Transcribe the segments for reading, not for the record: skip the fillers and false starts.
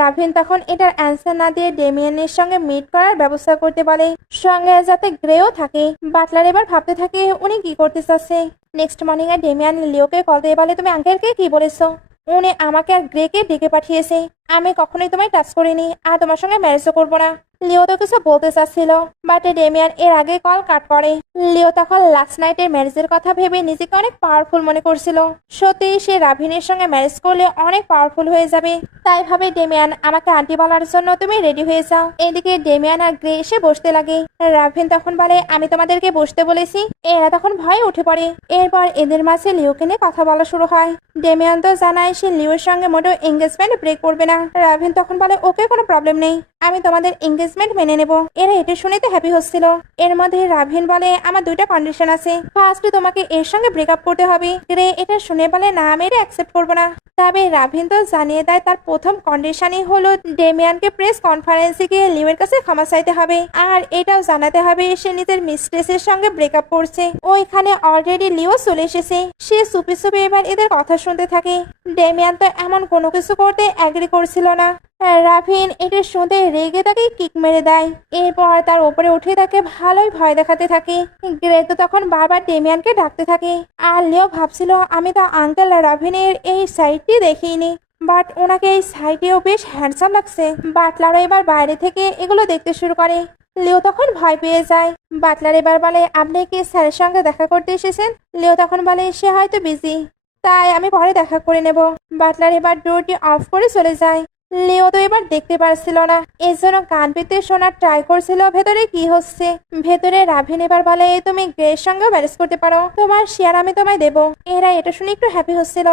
রাভিন তখন এটার অ্যান্সার না দিয়ে ডেমিয়ানের সঙ্গে মিট করার ব্যবস্থা করতে বলে, সঙ্গে যাতে গ্রেও থাকে। বাটলার এবার ভাবতে থাকে উনি কি করতে চাচ্ছে। নেক্সট মর্নিং এ ডেমিয়ান লিওকে কল দিয়ে বলে, তুমি আঙ্কেলকে কি বলেছো? উনি আমাকে আর গ্রেকে ডেকে পাঠিয়েছে। আমি কখনোই তোমায় টাচ করিনি, আর তোমার সঙ্গে ম্যারেজও করবো না। লিও তো কিছু বলতে চাচ্ছিল, বাট ডেমিয়ান এর আগে কল কাট করে। লিও তখন লাস্ট নাইটের ম্যারেজের কথা ভেবে নিজেকে অনেক পাওয়ারফুল মনে করছিল। সত্যি সে রাভিনের সঙ্গে ম্যারেজ করলে অনেক পাওয়ারফুল হয়ে যাবে। তাই ভাবে ডেমিয়ান, আমাকে আন্টি বলার জন্য তুমি রেডি হয়ে যাও। এদিকে ডেমিয়ান আর গ্রে এসে বসতে লাগে। রাভিন তখন বলে, আমি তোমাদেরকে বসতে বলেছি। এরা তখন ভয়ে উঠে পড়ে। এরপর এদের মাঝে লিওকে নিয়ে কথা বলা শুরু হয়। ডেমিয়ান তো জানায় সে লিওর সঙ্গে মোটেও এঙ্গেজমেন্ট ব্রেক করবে না। রাভিন তখন বলে, ওকে কোনো প্রবলেম নেই, আমি তোমাদের এঙ্গেজমেন্ট মেনে নেব। এরা এটা শুনে তো হ্যাপি হচ্ছিল। এর মধ্যে রাভিন বলে, আমার দুইটা কন্ডিশন আছে। ফার্স্ট, তোমাকে এর সঙ্গে ব্রেকআপ করতে হবে। গ্রে এটা শুনে বলে, না, আমি এটা অ্যাকসেপ্ট করবো না। তবে রাভিন তো জানিয়ে দেয় তার প্রথম কন্ডিশনই হলো ডেমিয়ানকে প্রেস কনফারেন্সে গিয়ে লিওর কাছে ক্ষমা চাইতে হবে, আর এটাও জানাতে হবে সে নিজের মিস্ট্রেসের সঙ্গে ব্রেকআপ করছে। ওইখানে অলরেডি লিও চলে এসেছে। সে চুপি চুপি এবার এদের কথা শুনতে থাকে। ডেমিয়ান তো এমন কোনো কিছু করতে অ্যাগ্রি করছিল না। রাভিন এটা শুনতে রেগে তাকে কিক মেরে দেয়। এরপর তার উপরে উঠে তাকে ভালোই ভয় দেখাতে থাকে। গ্রে তো তখন বারবার ডেমিয়ানকে ডাকতে থাকে। আর লিও ভাবছিল, আমি তো আঙ্কেল রাভিনের এই সাইডটি দেখিনি, বাট ওনাকে এই সাইডেও বেশ হ্যান্ডসাম লাগছে। বাটলারও এবার বাইরে থেকে এগুলো দেখতে শুরু করে। লিও তখন ভয় পেয়ে যায়। বাটলার এবার বলে, আপনি কি স্যারের সঙ্গে দেখা করতে এসেছেন? লিও তখন বলে, সে হয়তো বিজি, তাই আমি পরে দেখা করে নেব। বাটলার এবার ডোরটি অফ করে চলে যায়। লিও তো এবার দেখতে পারছিল না, এর জন্য কান পেতে শোনার ট্রাই করছিল ভেতরে কি হচ্ছে। ভেতরে রাভিন এবার বলে, তুমি গ্রের সঙ্গে ম্যারেজ করতে পারো, তোমার শেয়ার আমি তোমায় দেবো। এরা এটা শুনে একটু হ্যাপি হচ্ছিল।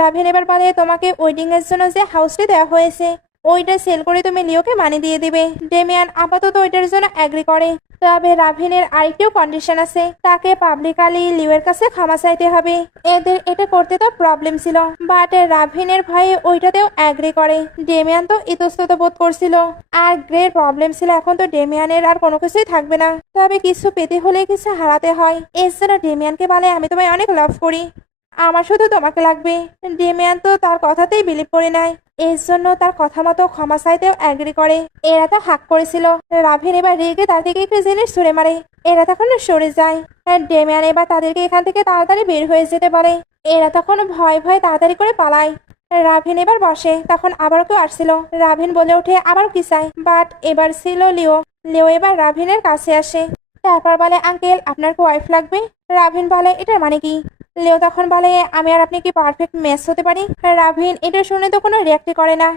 রাভিন এবার বলে, তোমাকে ওয়েডিং এর জন্য যে হাউসটি দেওয়া হয়েছে ওইটা সেল করে তুমি লিওকে মানি দিয়ে দিবে। ডেমিয়ান আপাতত ওইটার জন্য অ্যাগ্রি করে। তবে রাভিনের আরেকটিও কন্ডিশন আছে, তাকে পাবলিকালি লিওর কাছে ক্ষমা চাইতে হবে। এদের এটা করতে তো প্রবলেম ছিল, বাট রাভিনের ভয়ে ওইটাতেও অ্যাগ্রি করে। ডেমিয়ান তো ইতস্তত বোধ করছিল। আর গ্রের প্রবলেম ছিল এখন তো ডেমিয়ানের আর কোনো কিছুই থাকবে না। তবে কিছু পেতে হলে কিছু হারাতে হয়। এর জন্য ডেমিয়ানকে বলে, আমি তোমায় অনেক লাভ করি, আমার শুধু তোমাকে লাগবে। ডেমিয়ান তো তার কথাতেই বিলিভ করে নেয়। এর জন্য তার কথা মতো ক্ষমা চাইতেও অ্যাগ্রি করে। এরা তো হাক করেছিল। রাভিন এবার রেগে তার দিকে একটু জিনিস ছুড়ে মারে। এরা তখন সরে যায়। ডেমিয়ান এবার তাদেরকে এখান থেকে তাড়াতাড়ি বের হয়ে যেতে বলে। এরা তখন ভয় ভয় তাড়াতাড়ি করে পালায়। রাভিন এবার বসে, তখন আবারও কেউ আসছিল। রাভিন বলে ওঠে, আবার কি চাই? বাট এবার ছিল লিও। লিও এবার রাভিনের কাছে আসে। তারপর বলে, আঙ্কেল আপনার কি ওয়াইফ লাগবে? রাভিন বলে, এটার মানে কি? লিও তখন বলে, আমি আর আপনি কি পারফেক্ট ম্যাচ হতে পারি? রাভিন এটা শুনে তো কোনো রিয়াক্টই করে না।